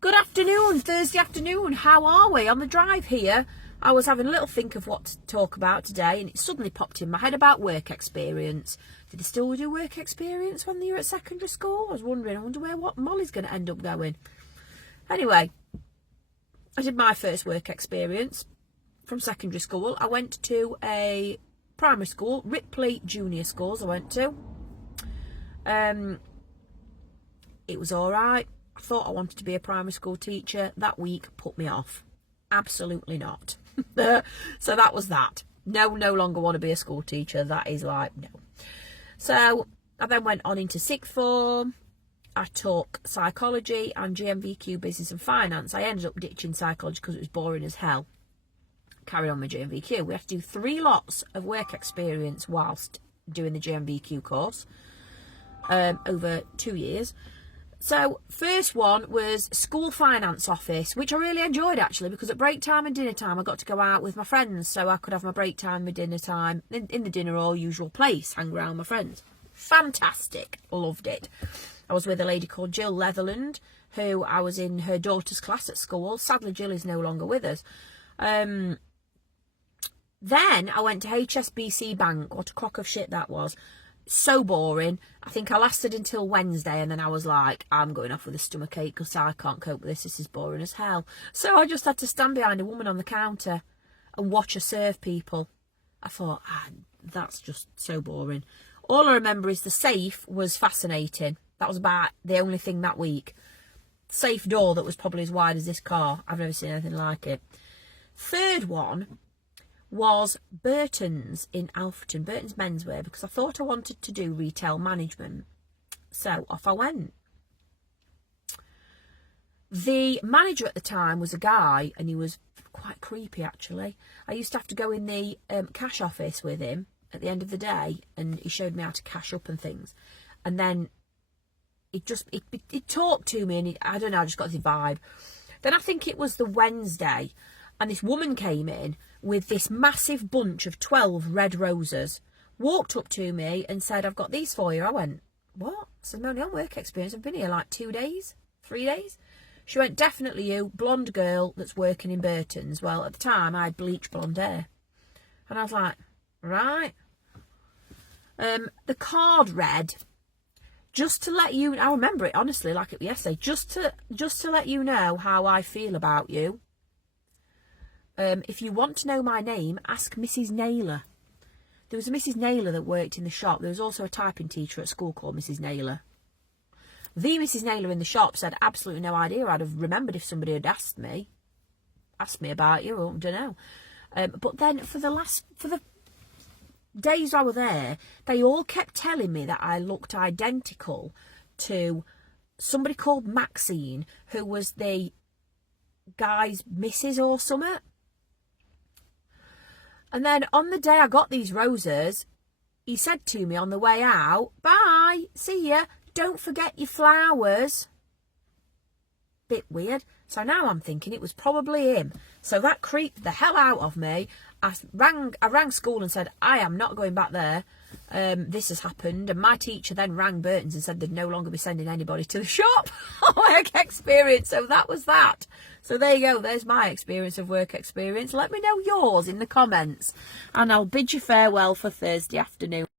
Good afternoon, Thursday afternoon. How are we? On the drive here, I was having a little think of what to talk about today, and it suddenly popped in my head about work experience. Did they still do work experience when they were at secondary school? I was wondering, what Molly's going to end up going. Anyway, I did my first work experience from secondary school. I went to a primary school, Ripley Junior Schools I went to. It was all right. I thought I wanted to be a primary school teacher. That week put me off. Absolutely not. So that was that. No longer want to be a school teacher. That is like, no. So I then went on into sixth form. I took psychology and GMVQ business and finance. I ended up ditching psychology because it was boring as hell. Carried on with GMVQ. We had to do 3 lots of work experience whilst doing the GMVQ course over 2 years. So first one was school finance office, which I really enjoyed actually, because at break time and dinner time I got to go out with my friends, so I could have my break time and dinner time in the dinner hall usual place, hang around with my friends. Fantastic, loved it. I was with a lady called Jill Leatherland, who I was in her daughter's class at school. Sadly Jill is no longer with us. Then I went to HSBC Bank. What a crock of shit that was. So boring. I think I lasted until Wednesday, and then I was like, I'm going off with a stomachache because I can't cope with this. This is boring as hell. So I just had to stand behind a woman on the counter and watch her serve people. I thought, that's just so boring. All I remember is the safe was fascinating. That was about the only thing that week. Safe door that was probably as wide as this car. I've never seen anything like it. Third one was Burton's in Alfreton, Burton's Menswear, because I thought I wanted to do retail management. So off I went. The manager at the time was a guy, and he was quite creepy actually. I used to have to go in the cash office with him at the end of the day, and he showed me how to cash up and things. And then he talked to me, and I don't know, I just got the vibe. Then I think it was the Wednesday, and this woman came in with this massive bunch of 12 red roses, walked up to me and said, I've got these for you. I went, what? So I'm only on work experience. I've been here like 2 days, 3 days. She went, definitely you, blonde girl that's working in Burton's. Well, at the time, I had bleach blonde hair. And I was like, right. The card read, just to let you, I remember it honestly like it was yesterday, just to let you know how I feel about you. If you want to know my name, ask Mrs. Naylor. There was a Mrs. Naylor that worked in the shop. There was also a typing teacher at school called Mrs. Naylor. The Mrs. Naylor in the shop said absolutely no idea. I'd have remembered if somebody had asked me about you. I don't know. But then for the days I was there, they all kept telling me that I looked identical to somebody called Maxine, who was the guy's missus or something. And then on the day I got these roses, he said to me on the way out, bye, see ya, don't forget your flowers. Bit weird. So now I'm thinking it was probably him. So that creeped the hell out of me. I rang school and said, I am not going back there. This has happened. And my teacher then rang Burton's and said they'd no longer be sending anybody to the shop. Work experience. So that was that. So there you go. There's my experience of work experience. Let me know yours in the comments. And I'll bid you farewell for Thursday afternoon.